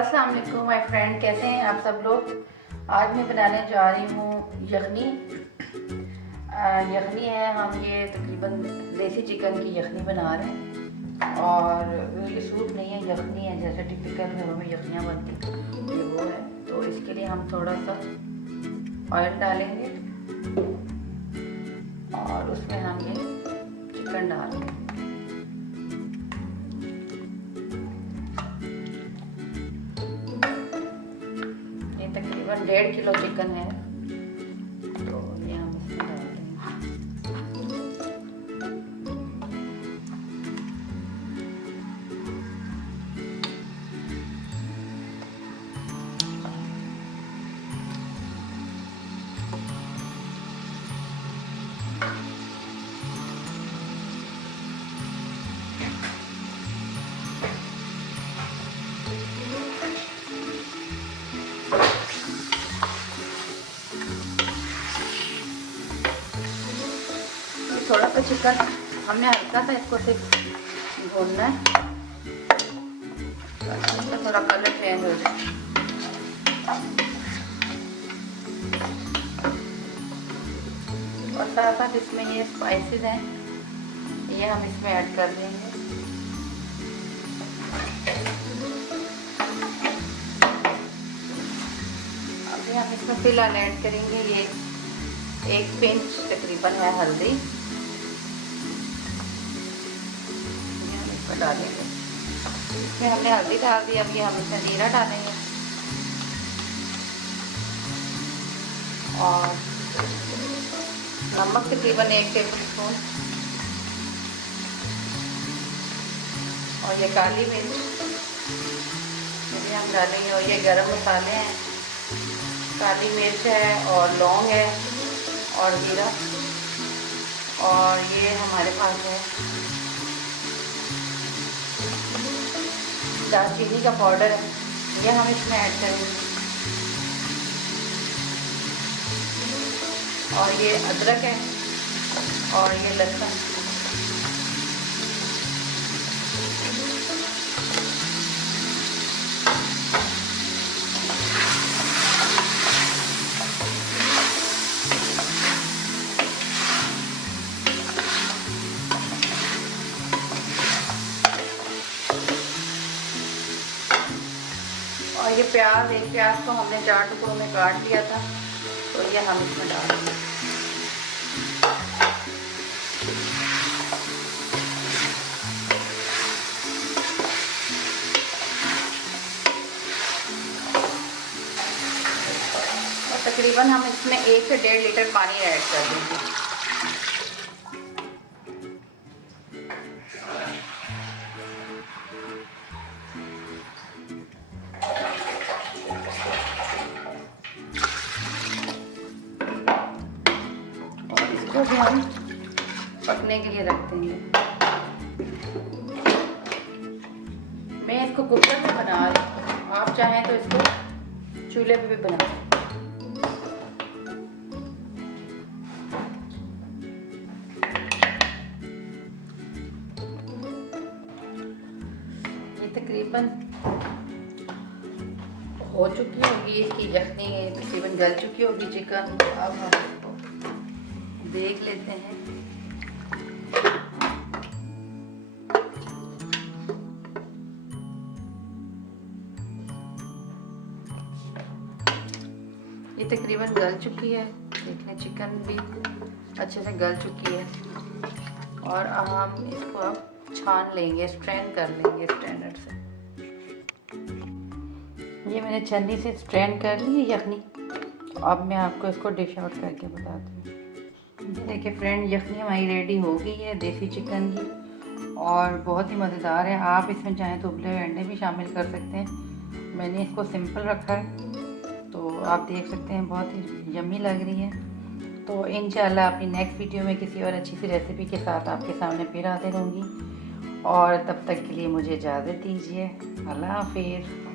अस्सलाम वालेकुम my friend, कैसे हैं आप सब लोग। आज मैं बनाने जा रही हूँ यखनी। यखनी है, हम ये तकरीबन देसी चिकन की यखनी बना रहे हैं और ये सूप नहीं है, यखनी है जैसे टिपिकल घरों में यखनियाँ बनती ये वो है। तो इसके लिए हम थोड़ा सा ऑयल डालेंगे और उसमें हम ये चिकन डालेंगे। तकरीबन 1.5 किलो चिकन है, तो ये हम इसमें डाल देंगे। थोड़ा सा चिकन हमने हल्का सा इसको सिर्फ भूनना है, इसका थोड़ा कलर चेंज हो जाए। और साथ साथ इसमें ये स्पाइसेस हैं, ये हम इसमें ऐड कर देंगे। अभी हम इसमें फिलहाल ऐड करेंगे ये 1 पिंच तकरीबन है हल्दी, डालेंगे। इसमें हमने हल्दी डाल दी, अभी हम इसमें जीरा डालेंगे और नमक तकरीबन 1 टेबल स्पून और ये काली मिर्च हम डालेंगे। और ये गरम मसाले हैं, काली मिर्च है और लौंग है और जीरा, और ये हमारे पास है दालचीनी का पाउडर है, ये हम इसमें ऐड करेंगे। और ये अदरक है और ये लहसुन। और ये प्याज, एक प्याज को हमने 4 टुकड़ों में काट लिया था, तो ये हम इसमें डाल देंगे। और तकरीबन हम इसमें 1 से 1.5 लीटर पानी ऐड कर देंगे। इसको भी हम पकने के लिए रख देंगे। मैं इसको कुकर में बना रही हूँ, आप चाहें तो इसको चूल्हे पे भी बना सकते। ये तकरीबन हो चुकी होगी इसकी यखनी, तकरीबन गल चुकी होगी चिकन। अब हम इसको देख लेते हैं। ये तकरीबन गल चुकी है, देखें चिकन भी अच्छे से गल चुकी है। और हम इसको अब छान लेंगे, स्ट्रेन कर लेंगे स्ट्रेनर से। ये मैंने छन्नी से स्ट्रेन कर ली है यखनी। अब मैं आपको इसको डिश आउट करके बताती हूँ। देखिए फ्रेंड, यखनी हमारी रेडी हो गई है देसी चिकन की, और बहुत ही मज़ेदार है। आप इसमें चाहें तो उबले हुए अंडे भी शामिल कर सकते हैं। मैंने इसको सिंपल रखा है, तो आप देख सकते हैं बहुत ही यम्मी लग रही है। तो इंशाल्लाह अपनी नेक्स्ट वीडियो में किसी और अच्छी सी रेसिपी के साथ आपके सामने फिर हाजिर होंगी, और तब तक के लिए मुझे इजाज़त दीजिए। अल्लाह हाफिज़।